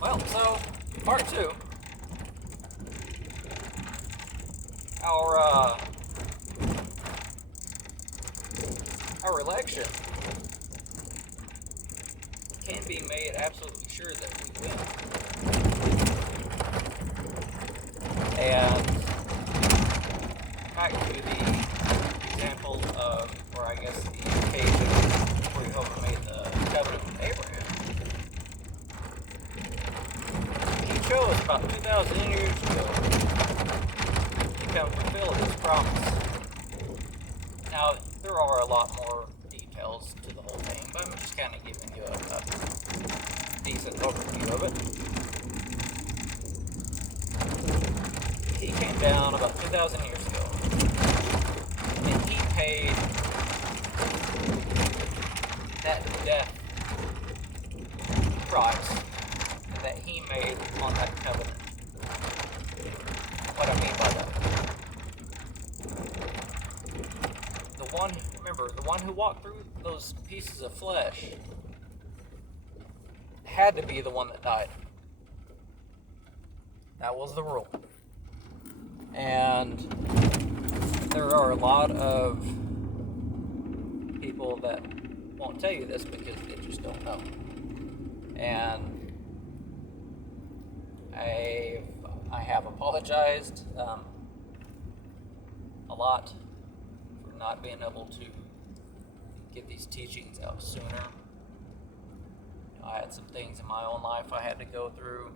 Well, so part two, our uh, our election can be made absolutely sure that we win. And back to the example of, or I guess the occasion where Jehovah made the covenant with Abraham. He chose about 2,000 years ago to come fulfill his promise. Now, there are a lot more details to the whole thing, but I'm just kind of giving you a decent overview of it. He came down about 2,000 years ago, and he paid that death price that he made on that covenant. What I mean by that. Remember, the one who walked through those pieces of flesh had to be the one that died. That was the rule. And there are a lot of people that won't tell you this because they just don't know. And I have apologized a lot for not being able to get these teachings out sooner. I had some things in my own life I had to go through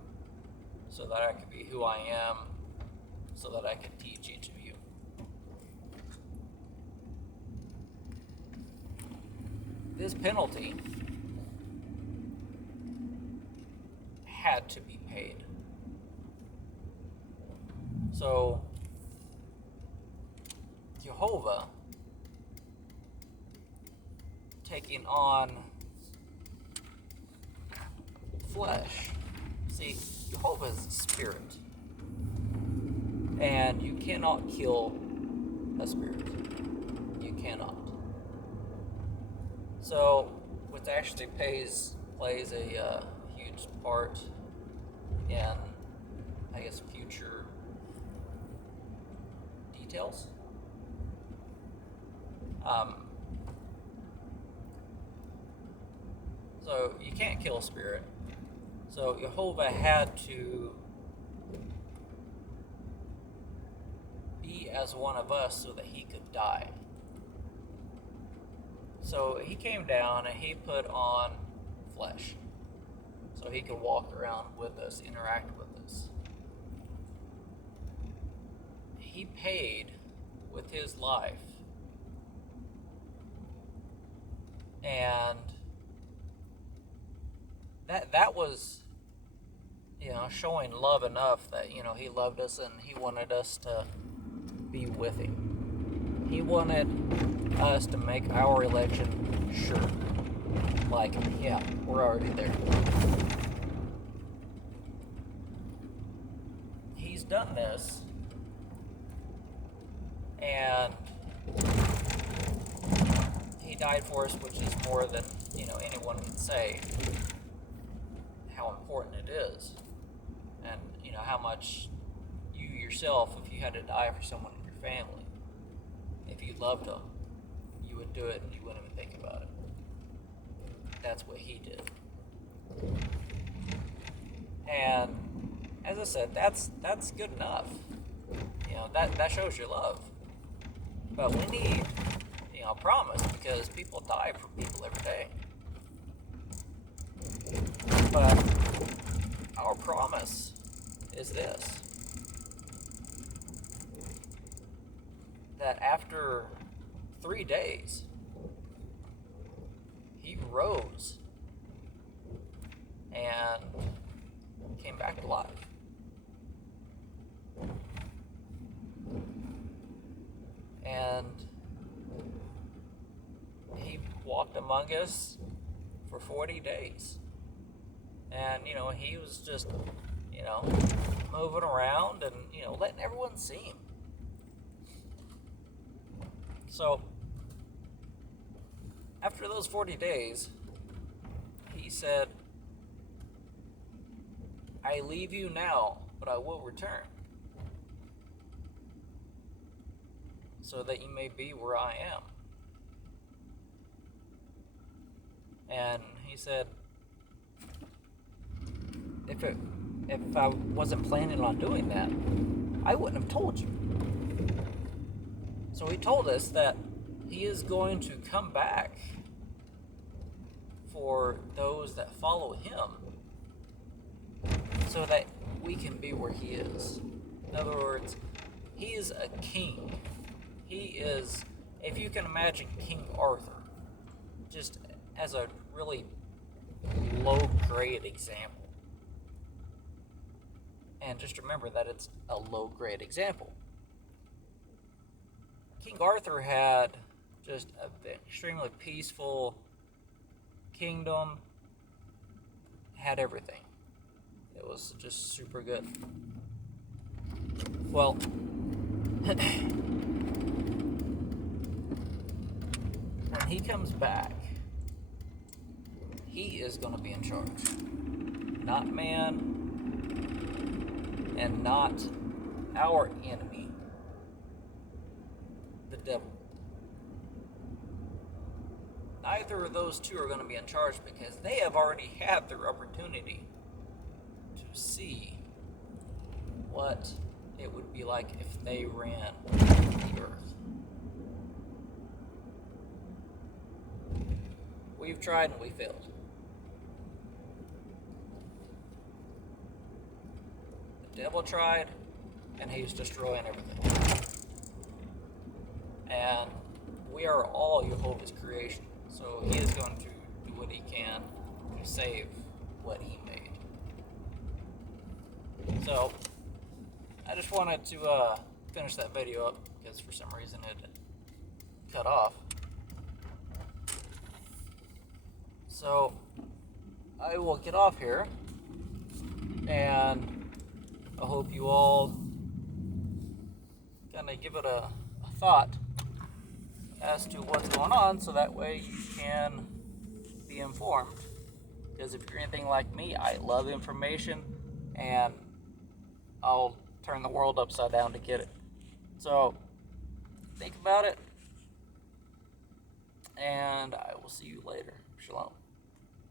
so that I could be who I am, so that I could teach each of you. This penalty had to be paid. So, Jehovah taking on flesh. See, Jehovah is a spirit. And you cannot kill a spirit. You cannot. So, which actually plays a huge part in, I guess, future details. So you can't kill a spirit. So Jehovah had to be as one of us so that he could die. So he came down and he put on flesh so he could walk around with us, interact with us. He paid with his life. And that was, showing love enough that, he loved us and he wanted us to be with him. He wanted us to make our election sure. Like, yeah, we're already there. He's done this, and he died for us, which is more than, anyone can say how important it is. And, how much you yourself, if you had to die for someone in your family, if you loved them, you would do it and you wouldn't even think about it. That's what he did. And as I said, that's good enough. That shows your love. But we need, a promise, because people die for people every day. But our promise is this: that after 3 days, he rose and came back alive. And he walked among us for 40 days. And, he was just, moving around and, letting everyone see him. So, after those 40 days, he said, I leave you now, but I will return, so that you may be where I am. And he said, if I wasn't planning on doing that, I wouldn't have told you. So he told us that he is going to come back for those that follow him, so that we can be where he is. In other words, he is a king. He is, if you can imagine King Arthur, just as a really low-grade example. And just remember that it's a low-grade example. King Arthur had just an extremely peaceful kingdom, had everything. It was just super good. Well, when he comes back, he is going to be in charge. Not man, and not our enemy, the devil. Neither of those two are going to be in charge, because they have already had their opportunity to see what it would be like if they ran the earth. We've tried and we failed. The devil tried, and he's destroying everything. And we are all Jehovah's creation, so he is going to do what he can to save what he made. So, I just wanted to finish that video up, because for some reason it cut off. So, I will get off here, and I hope you all kind of give it a thought as to what's going on, so that way you can be informed. Because if you're anything like me, I love information, and I'll turn the world upside down to get it. So, think about it, and I will see you later. Shalom.